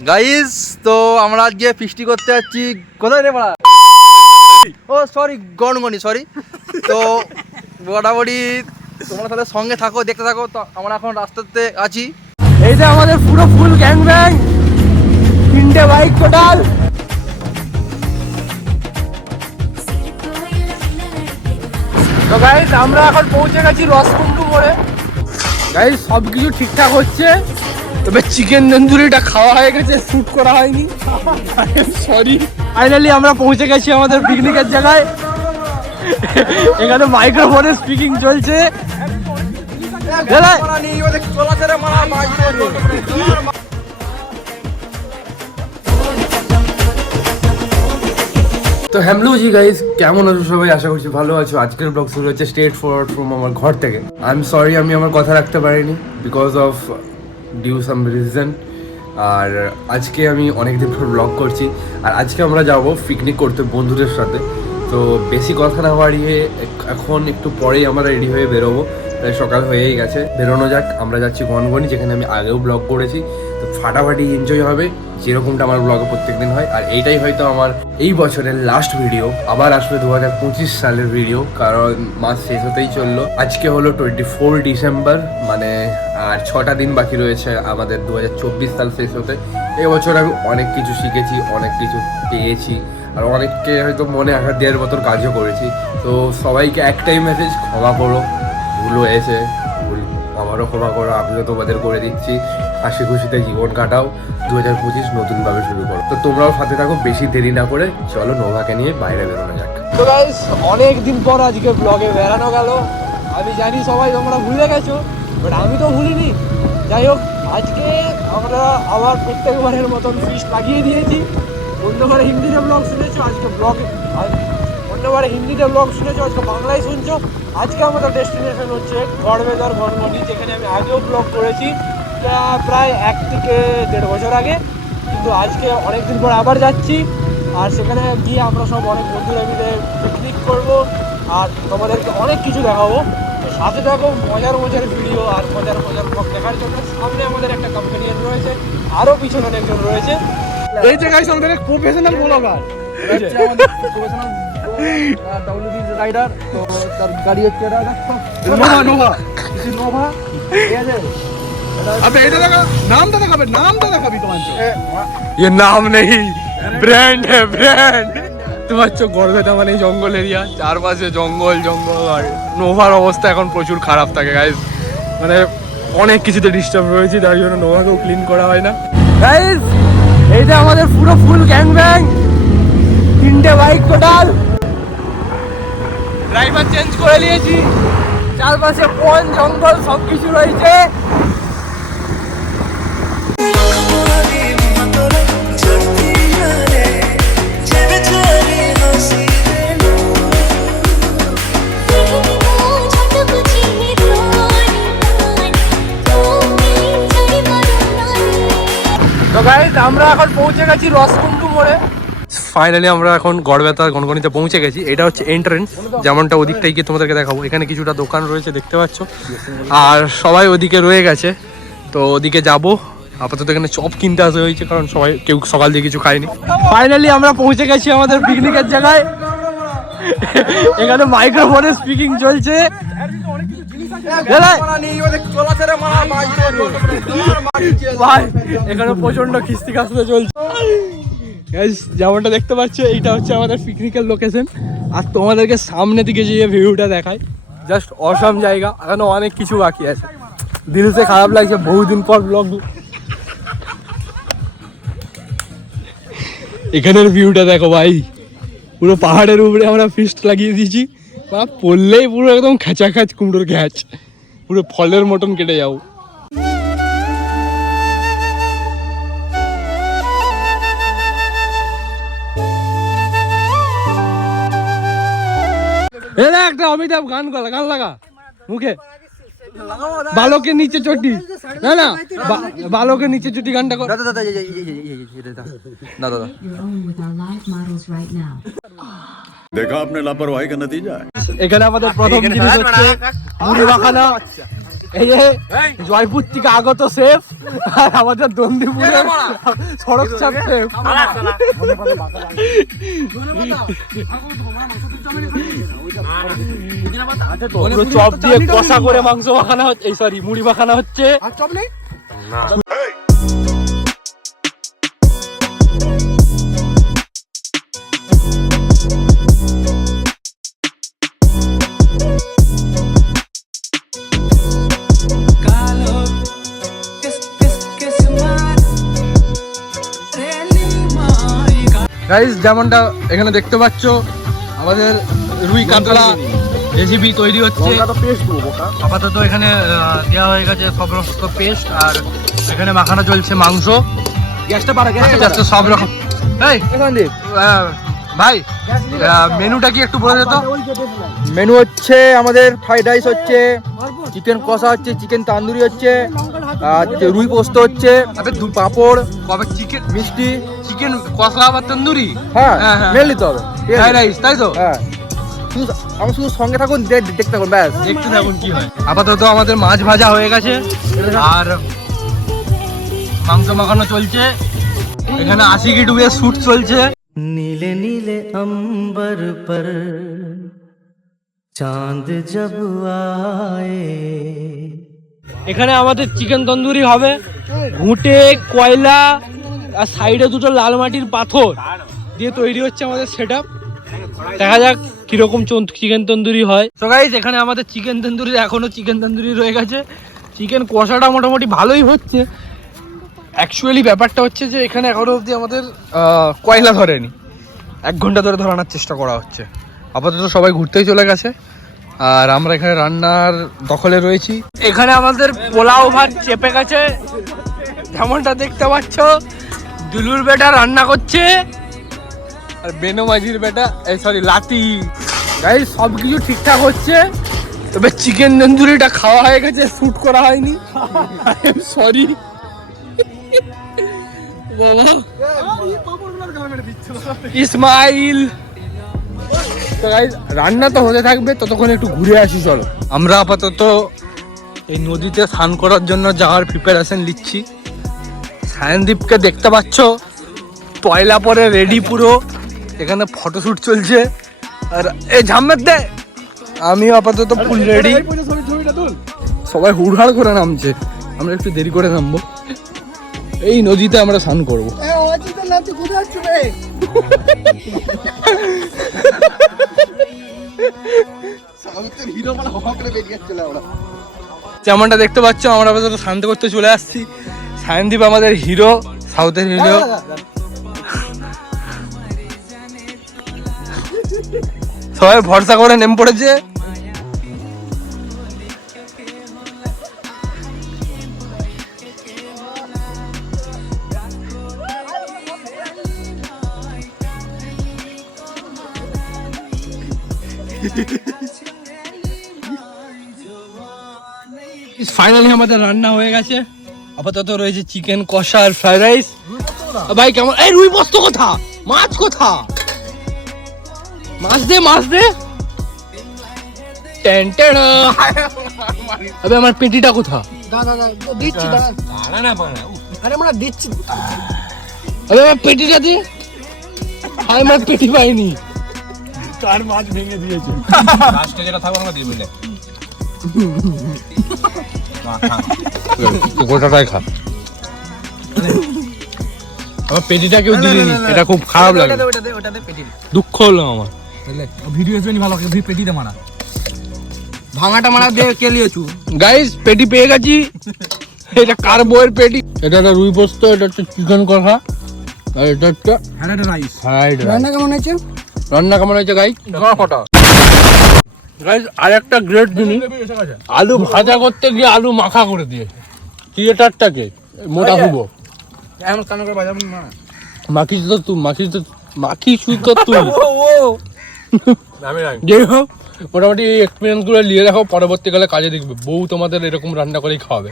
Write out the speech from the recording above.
Guys তো আমরা আজকে ফিস্টি করতে যাচ্ছি কোথায় রে বড়া ও সরি গনগনি সরি তো মোটামুটি তোমরা তাহলে সঙ্গে থাকো দেখতে থাকো তো আমরা এখন রাস্তাতে আছি এই যে আমাদের পুরো ফুল গ্যাং ব্যাং 3টে বাইক টোটাল। তো গাইস আমরা এখন পৌঁছে গেছি রসকুন্ডু মোড়ে। গাইস সব কিছু ঠিকঠাক হচ্ছে, তবে চিকেন তন্দুরিটা খাওয়া হয়ে গেছে, শ্যুট করা হয়নি, সরি। ফাইনালি আমরা পৌঁছে গেছি আমাদের পিকনিকের জায়গায়। এখানে মাইক্রোফোনে স্পিকিং চলছে। তো হ্যালো জি গাইস, কেমন আছো সবাই? আশা করছি ভালো আছো। আজকের ব্লগ শুরু হচ্ছে স্ট্রেট ফরওয়ার্ড ফ্রম আমার ঘর থেকে। আই এম সরি, আমি আমার কথা রাখতে পারিনি because of due some reason. আর আজকে আমি অনেকদিন পর ব্লগ করছি, আর আজকে আমরা যাব পিকনিক করতে বন্ধুদের সাথে। তো বেশি কথা না বাড়িয়ে এখন একটু পরেই আমরা রেডি হয়ে বেরোবো, তাই সকাল হয়েই গেছে, বেরোনো যাক। আমরা যাচ্ছি গনগনি, যেখানে আমি আগেও ব্লগ করেছি। তো ফাটাফাটি এনজয় হবে, যেরকমটা আমার ব্লগে প্রত্যেকদিন হয়। আর এইটাই হয়তো আমার এই বছরের লাস্ট ভিডিও। আবার আসবে 2025 সালের ভিডিও, কারণ মাস শেষ হতেই চললো। আজকে হলো 24 ডিসেম্বর, মানে আর 6টা দিন বাকি রয়েছে আমাদের 2024 সাল শেষ হতে। এবছর আমি অনেক কিছু শিখেছি, অনেক কিছু পেয়েছি, আর অনেককে হয়তো মনে আঘাত দেওয়ার মতন কাজও করেছি। তো সবাইকে একটাই মেসেজ, ক্ষমা করো, ভুল হয়েছে, ভুল আমারও ক্ষমা করো, আমিও তোমাদের করে দিচ্ছি। হাসি খুশিতে জীবন কাটাও, 2025 নতুনভাবে শুরু করো। তো তোমরাও সাথে থাকো, বেশি দেরি না করে চলো নোভাকে নিয়ে বাইরে বেরোনো যাক। তো গাইস অনেক দিন পর আজকে ব্লগে বেরানো গেল। আমি জানি সবাই তোমরা ভুলে গেছো, বাট আমি তো ভুলিনি। যাই হোক, আজকে আমরা আবার প্রত্যেকবারের মতন ফিস্ট লাগিয়ে দিয়েছি। অন্যবারে হিন্দিতে ব্লগ শুনেছো, আজকে অন্যবারে হিন্দিতে ব্লগ শুনেছো, আজকে বাংলায় শুনছো। আজকে আমাদের ডেস্টিনেশন হচ্ছে গড়বেতার গনগনি, যেখানে আমি আগেও ব্লগ করেছি প্রায় 1 থেকে 1.5 বছর আগে। কিন্তু আজকে অনেকদিন পর আবার যাচ্ছি, আর সেখানে গিয়ে আমরা সব অনেক বন্ধুরা মিলে পিকনিক করবো, আর তোমাদেরকে অনেক কিছু দেখাবো। তো সাথে থাকো, মজার ভিডিও আর মজার ব্লগ দেখার জন্য। সামনে আমাদের একটা কম্পেনিয়ন রয়েছে, আরও পিছনে অনেকজন রয়েছে। এই জায়গায় আমাদের এক প্রফেশনাল ব্লগার, আমাদের প্রফেশনাল ডাব্লিউবি রাইডার। তো তার গাড়ি হচ্ছে নোভা, ঠিক আছে। अबे इधर देखो, नाम तो देखा, नाम तो देखा भी तुम्हारे। ये नाम नहीं, ब्रांड है, ब्रांड। তোমার চোখ গড়বেতা মানে জঙ্গল এরিয়া, চারপাশে জঙ্গল আর নোভার অবস্থা এখন প্রচুর খারাপ থাকে গাইজ, মানে অনেক কিছুতে ডিস্টার্ব রয়েছে, তার জন্য নোভাকেও ক্লিন করা হয় না। গাইজ এই যে আমাদের পুরো ফুল গ্যাং ব্যাং, 3টে বাইক টোটাল। ড্রাইভার চেঞ্জ করে নিয়েছি, চারপাশে বন জঙ্গল সব কিছু রয়েছে। তো গাইস আমরা এখন পৌঁছে গেছি রসকুন্ডু মোড়ে। ফাইনালি আমরা এখন গড়বেতার গনগনিতে পৌঁছে গেছি। এটা হচ্ছে এন্ট্রেন্স, যেমনটা ওদিকটাই গিয়ে তোমাদেরকে দেখাবো। এখানে কিছুটা দোকান রয়েছে দেখতে পাচ্ছ, আর সবাই ওদিকে রয়ে গেছে। তো ওদিকে যাবো। আপাতত এখানে চপ কিনতে আসা হয়েছে, কারণ সবাই কেউ সকাল দিয়ে কিছু খায়নি। ফাইনালি আমরা পৌঁছে গেছি আমাদের পিকনিকের জায়গায়। এখানে মাইক্রোফোনে স্পিকিং চলছে। এখানে প্রচন্ড খিস্তি খাস্তি চলছে। যেমনটা দেখতে পাচ্ছ, এইটা হচ্ছে আমাদের পিকনিকের লোকেশন, আর তোমাদেরকে সামনে দিকে যে ভিউটা দেখায়, জাস্ট অসাম জায়গা। এখানে অনেক কিছু বাকি আছে, দিল সে খারাপ লাগছে বহুদিন পর ব্লগ। এখানের ভিউটা দেখো ভাই, পুরো পাহাড়ের উপরে আমরা ফিস্ট লাগিয়ে দিয়েছি, পড়লেই পুরো একদম খাঁচাখাচ কুমড়োর ঘ্যাচ, পুরো ফলের মতন কেটে যাও। একটা অমিতাভ গান লাগা মুখে, বালকের নিচে চটি, না বালকের নিচে চটি গানটা কর। देखा आपने लापरवाही का नतीजा है। এখানে আমাদের প্রথম জিনিস হচ্ছে মুড়ি মাখানা। এই যে জয়পুর থেকে আগত শেফ আর আমাদের দন্দিপুরের সড়ক চাপ শেফ। চপ দিয়ে কষা করে মাংস মাখানো হচ্ছে, এই সরি মুড়ি মাখানো হচ্ছে। গাইস যেমনটা এখানে দেখতে পাচ্ছ আমাদের রুই কাতলা রেসিপি তৈরি হচ্ছে। আপাতত এখানে দেওয়া হয়ে গেছে সব রকম পেস্ট, আর এখানে মাখানো চলছে মাংস। গ্যাসটা পারা, গ্যাসটা সব রকম। এই ভাই মেনুটা কি একটু বলে দে তো। মেনু হচ্ছে আমাদের ফ্রাইড রাইস হচ্ছে, চিকেন কষা হচ্ছে, চিকেন তান্দুরি হচ্ছে, আর রুই পোস্ত হচ্ছে, দু পাঁপড়, কবে চিকেন মিষ্টি, চিকেন কষা আবার তন্দুরি। হ্যাঁ হ্যাঁ, হ্যাঁ। মেনলি তো হবে ফ্রাইড রাইস, তাই তো? হ্যাঁ শুধু আমার শুধু সঙ্গে থাকুন, দেখতে থাকুন ব্যাস। দেখতে থাকুন কি হয়। আপাতত আমাদের মাছ ভাজা হয়ে গেছে আর মাংস মাখানো চলছে। এখানে 80 কি ডুবে শুট চলছে। नीले नीले अंबर पर चांद जब आए। এখানে আমাদের চিকেন তন্দুরি হবে, ঘুঁটে কয়লা আর সাইডে দুটো লাল মাটির পাথর দিয়ে তৈরি হচ্ছে আমাদের সেটআপ। দেখা যাক কিরকম চিকেন তন্দুরি হয়। তো গাইস এখানে আমাদের চিকেন তন্দুরি এখনো চিকেন তন্দুরি রয়ে গেছে। চিকেন কষাটা মোটামুটি ভালোই হচ্ছে। অ্যাকচুয়ালি ব্যাপারটা হচ্ছে যে এখানে এখনো অবধি আমাদের কয়লা ধরেনি, 1 ঘন্টা ধরে ধরানোর চেষ্টা করা হচ্ছে। আপাতত সবাই ঘুরতেই চলে গেছে আর আমরা এখানে রান্নার দখলে রয়েছি। এখানে আমাদের পোলাও ভাত চেপে গেছে, যেমনটা দেখতে পাচ্ছ। দুলুর বেটা রান্না করছে আর বেনো মাঝির বেটা, এই সরি লাতি। গাইস সব কিছু ঠিকঠাক হচ্ছে, তবে চিকেন তন্দুরিটা খাওয়া হয়ে গেছে, শুট করা হয়নি। I am sorry Ismail. তো গাইস রান্না তো হতে থাকবে, ততক্ষণ একটু ঘুরে আসি চলো। আমরা আপাতত এই নদীতে স্নান করার জন্য যাওয়ার প্রিপারেশন নিচ্ছি। সায়নদীপকে দেখতে পাচ্ছ পয়লা পরে রেডি পুরো, এখানে ফটোশুট চলছে। আর এই ঝামের দে আমিও আপাতত ফুল রেডি। সবাই হুড়হাড় করে নামছে, আমরা একটু দেরি করে নামবো। এই নদীতে আমরা স্নান করবো। যেমনটা দেখতে পাচ্ছ আমরা আপাতত শান্ত করতে চলে আসছি। সায়নদীপ আমাদের হিরো, সাউথের হিরো। সবাই ভরসা করে নেমে পড়েছে। ফাইনালি আমাদের রান্না হয়ে গেছে। আপাতত রয়েছে চিকেন কষা আর ফ্রাইড রাইস। ভাই কেমন? এই রুই পোস্ত কোথা, মাছ কোথা? মাছ দে, মাছ দে। Ten ten. আবে আমার পেটিটা কোথা? দিচ্ছি আরে আমার পেটিটা দে। আমার পেটি পাইনি। কার মাছ ভেঙে দিয়েছে? লাস্টে যেটা থাকবে আমরা দিয়ে দিলে। গোটাটাই খা। আমার পেটিটা কেউ দিলেনি, এটা খুব খারাপ লাগে। দুঃখ হলো আমার। ভিডিও এসে ভালো পেটিতে মারা, ভাঙাটা মারা দিয়ে কে লিয়েছু। গাইস পেটি পেয়ে গেছি। এটা কার বইয়ের পেটি? এটা একটা রুই পোস্ত, এটা হচ্ছে চিকেন কষা, আর এটা একটা রাইস। Fried rice. রান্না কেমন হয়েছে? রান্না কেমন হয়েছে গাইস? গাইস আর একটা গ্রেট জিনিস, আলু ভাজা করতে গিয়ে আলু মাখা করে দিয়ে ক্রিয়েটারটাকে মোটা হুবো এখন কানে করে বাজাবো না। মাখিস তো তুই, মাখিস তো তুই। যাই হোক মোটামুটি এক্সপিরিয়েন্স গুলো নিয়ে রাখো, পরবর্তীকালে কাজে দেখবে। বউ তোমাদের এরকম রান্না করেই খাওয়াবে।